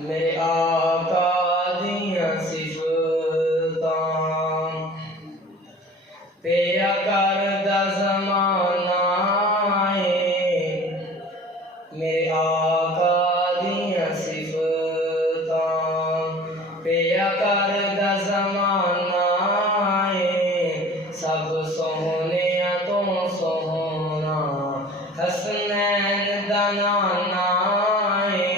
मेरे आका दियां सिफतां पिया करदा ज़माना है। मेरे आका दियां सिफतां पिया करदा ज़माना है। सब सोहणियां तो सोहना हसनैन दा नाना है।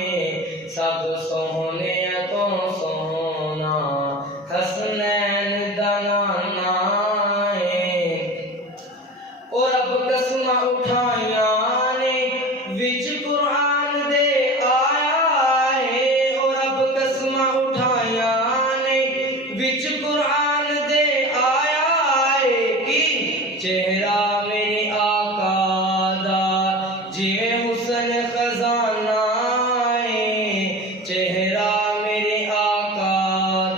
सब सोहणियां तो सोहना हसनैन दा नाना है। ओ रब कसमां उठाइयां ने विच कुरान दे आया है। ओ रब कसमां उठाइयां ने विच कुरान दे आया है। कि चेहरा मेरे आका दा जिवें हुसन खजाना है। चेहरा मेरे आका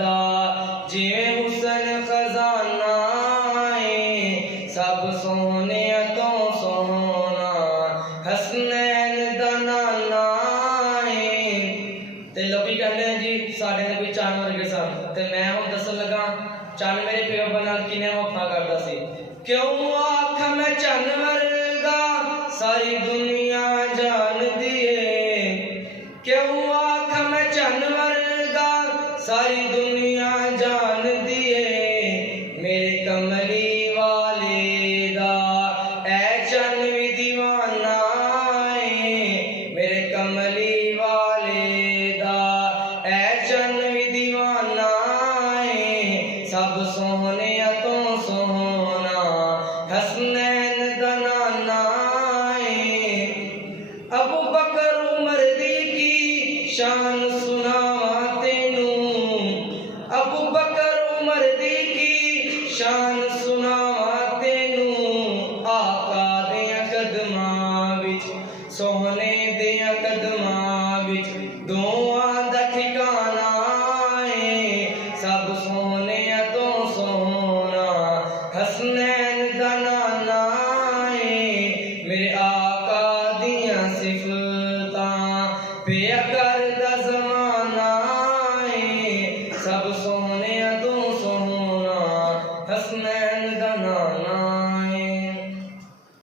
दा जिवें हुसन खजाना है। सब सोहणियां तो सोहना हसनैन दा नाना है। ते लोकी कहंदे ने जी साडे नबी चंन वर्गे सन, ते मैं हुण दस्सण लगा चंन मेरे प्यो नाल किने वफा करदा सी। क्यों आखां मैं चंन वर्गा सारी दुनिया जानदी है। क्यों आखां मैं चंन वर्गा सारी दुनिया जानदी है। मेरे कमली वाले दा ऐ चंन भी दीवाना है। मेरे कमली वाले दा ऐ चंन भी दीवाना है। सब सोहणियां तो सोहना हसनैन दा नाना है। अबू बकर उमर दी की शान सुनावां तैनूं। अबू बकर उमर दी की शान सुनावां तैनूं। आका दियां कदमां विच सोहणे दियां कदमां विच दोआं दा ठिकाना है। सब सोहणियां तो सोहना हसनैन दा नाना है। मेरे आका दियां सिफतां पिया कर